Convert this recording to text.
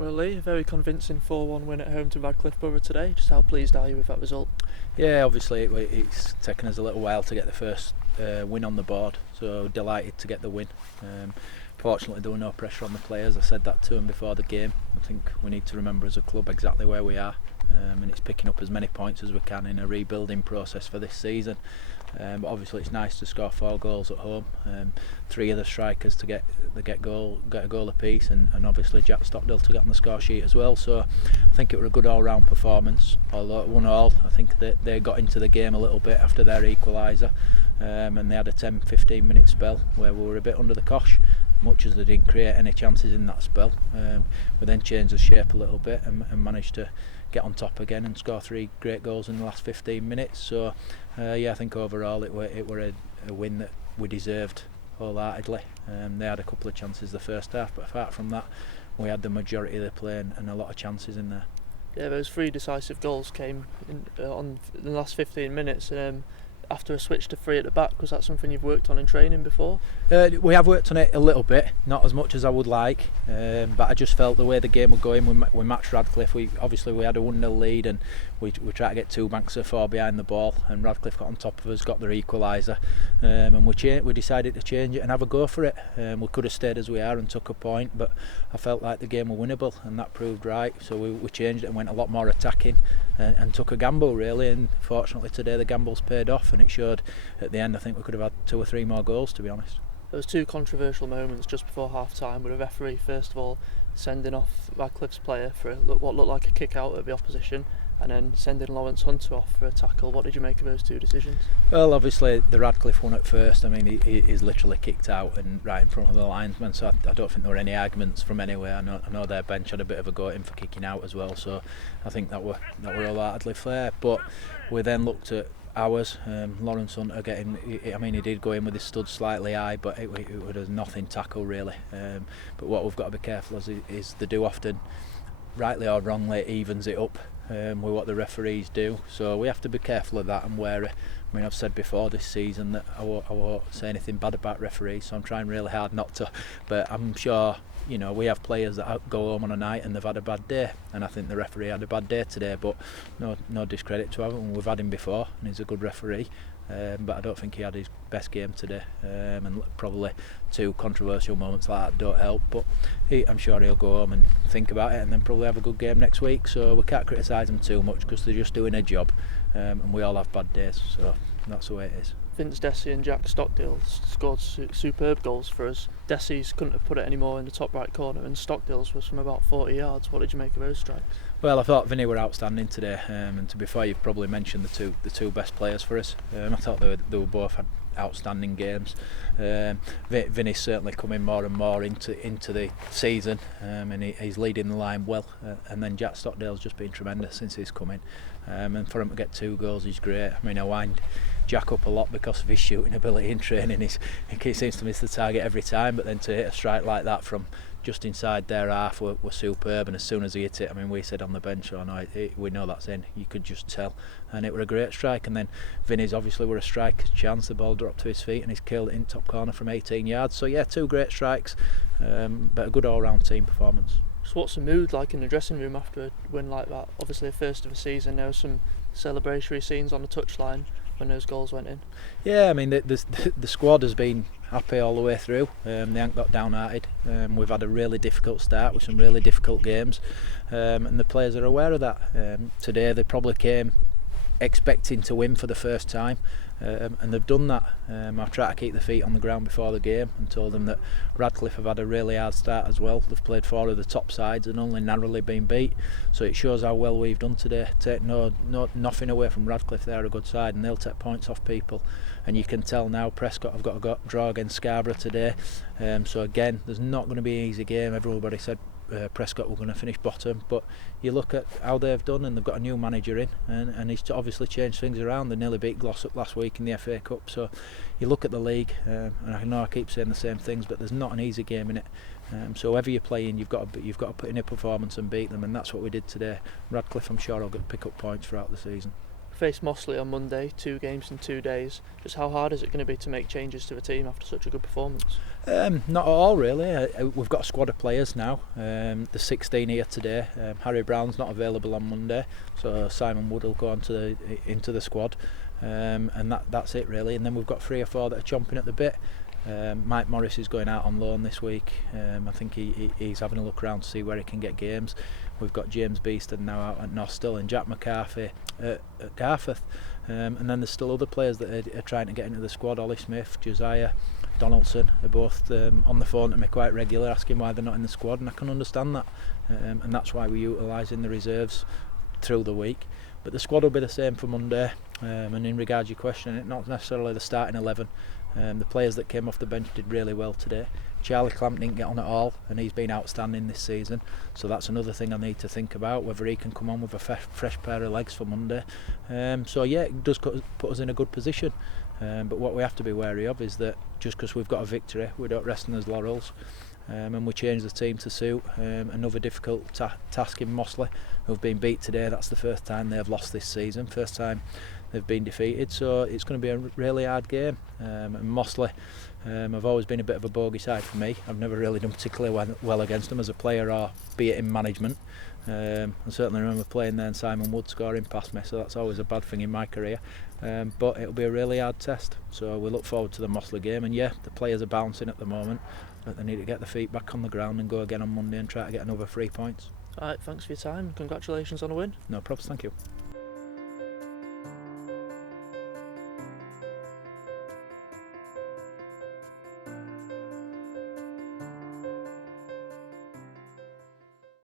Well, Lee, a very convincing 4-1 win at home to Radcliffe Borough today. Just how pleased are you with that result? Yeah, obviously it's taken us a little while to get the first win on the board, so delighted to get the win. Fortunately there was no pressure on the players. I said that to them before the game. I think we need to remember as a club exactly where we are, and it's picking up as many points as we can in a rebuilding process for this season. But obviously it's nice to score 4 goals at home. 3 of the strikers to get a goal apiece, and obviously Jack Stockdale to get on the score sheet as well. So I think it was a good all-round performance. Although it 1-1, I think that they got into the game a little bit after their equaliser, and they had a 10-15 minute spell where we were a bit under the cosh. Much as they didn't create any chances in that spell, we then changed the shape a little bit and managed to get on top again and score 3 great goals in the last 15 minutes. So yeah, I think overall it were a win that we deserved wholeheartedly. They had a couple of chances the first half, but apart from that we had the majority of the play and a lot of chances in there. Yeah, those 3 decisive goals came in the last 15 minutes. After a switch to 3 at the back, was that something you've worked on in training before? We have worked on it a little bit, not as much as I would like, but I just felt the way the game was going, we matched Radcliffe. We had a 1-0 lead, and we tried to get 2 banks of 4 behind the ball, and Radcliffe got on top of us, got their equaliser, and we decided to change it and have a go for it. We could have stayed as we are and took a point, but I felt like the game was winnable, and that proved right. So we changed it and went a lot more attacking and took a gamble really, and fortunately today the gambles paid off, and it showed at the end. I think we could have had 2 or 3 more goals, to be honest. There was 2 controversial moments just before half-time, with a referee first of all sending off Radcliffe's player for what looked like a kick out at the opposition, and then sending Lawrence Hunter off for a tackle. What did you make of those 2 decisions? Well, obviously the Radcliffe one at first, I mean he's literally kicked out and right in front of the linesman, so I don't think there were any arguments from anywhere. I know their bench had a bit of a go at him for kicking out as well, so I think that were wholeheartedly fair. But we then looked at ours, Lawrence Hunter he did go in with his stud slightly high, but it was a nothing tackle really. But what we've got to be careful is they do often, rightly or wrongly, evens it up with what the referees do, so we have to be careful of that and wary. I mean, I've said before this season that I won't say anything bad about referees, so I'm trying really hard not to, but I'm sure we have players that go home on a night and they've had a bad day, and I think the referee had a bad day today, but no discredit to him. We've had him before and he's a good referee, but I don't think he had his best game today, and probably 2 controversial moments like that don't help, but I'm sure he'll go home and think about it and then probably have a good game next week. So we can't criticise them too much because they're just doing a job, and we all have bad days, so that's the way it is. Vince Dessy and Jack Stockdale scored superb goals for us. Dessy's couldn't have put it any more in the top right corner, and Stockdale's was from about 40 yards. What did you make of those strikes? Well, I thought Vinny were outstanding today, and to be fair, you've probably mentioned the two best players for us. I thought they were both had outstanding games. Vinny's certainly coming more and more into the season, and he's leading the line well, and then Jack Stockdale's just been tremendous since he's come in, and for him to get 2 goals is great. I mean, I wind Jack up a lot because of his shooting ability in training. He seems to miss the target every time, but then to hit a strike like that from just inside their half were superb, and as soon as he hit it, I mean, we said on the bench, we know that's in, you could just tell, and it were a great strike. And then Vinny's obviously were a striker's chance, the ball dropped to his feet and he's killed it in top corner from 18 yards, so yeah, 2 great strikes, but a good all-round team performance. So what's the mood like in the dressing room after a win like that? Obviously a first of the season, there were some celebratory scenes on the touchline when those goals went in. Yeah, I mean the squad has been happy all the way through. They haven't got downhearted. We've had a really difficult start with some really difficult games, and the players are aware of that. Today they probably came expecting to win for the first time, and they've done that. I've tried to keep the feet on the ground before the game and told them that Radcliffe have had a really hard start as well. They've played 4 of the top sides and only narrowly been beat, so it shows how well we've done today. Take nothing away from Radcliffe, they're a good side and they'll take points off people, and you can tell now Prescott have got to draw against Scarborough today, so again there's not going to be an easy game. Everybody said Prescott were going to finish bottom, but you look at how they've done, and they've got a new manager in, and he's obviously changed things around. They nearly beat Glossop last week in the FA Cup, so you look at the league, and I know I keep saying the same things, but there's not an easy game in it. So whoever you're playing, you've got to put in a performance and beat them, and that's what we did today. Radcliffe, I'm sure, will pick up points throughout the season. face Mossley on Monday, 2 games in 2 days. Just how hard is it going to be to make changes to the team after such a good performance? Not at all really. We've got a squad of players now. The 16 here today. Harry Brown's not available on Monday, so Simon Wood will go into the squad, and that's it really. And then we've got 3 or 4 that are chomping at the bit. Mike Morris is going out on loan this week. I think he's having a look around to see where he can get games. We've got James Beeston now out at Nostell and Jack McCarthy at Garforth. And then there's still other players that are trying to get into the squad. Ollie Smith, Josiah, Donaldson are both on the phone to me quite regular, asking why they're not in the squad, and I can understand that. And that's why we're utilising the reserves through the week. But the squad will be the same for Monday. And in regards to your question, it's not necessarily the starting 11. The players that came off the bench did really well today. Charlie Clamp didn't get on at all, and he's been outstanding this season, so that's another thing I need to think about, whether he can come on with a fresh pair of legs for Monday. So yeah, it does put us in a good position, but what we have to be wary of is that just because we've got a victory, we don't rest on his laurels, and we change the team to suit another difficult task in Mossley, who've been beat today. That's the first time they've lost this season, first time they've been defeated, so it's going to be a really hard game. And Mossley have always been a bit of a bogey side for me. I've never really done particularly well against them as a player, or be it in management. I certainly remember playing there and Simon Wood scoring past me, so that's always a bad thing in my career. But it'll be a really hard test, so we look forward to the Mossley game. And yeah, the players are bouncing at the moment, but they need to get their feet back on the ground and go again on Monday and try to get another 3 points. Alright, thanks for your time. Congratulations on a win. No problems, thank you.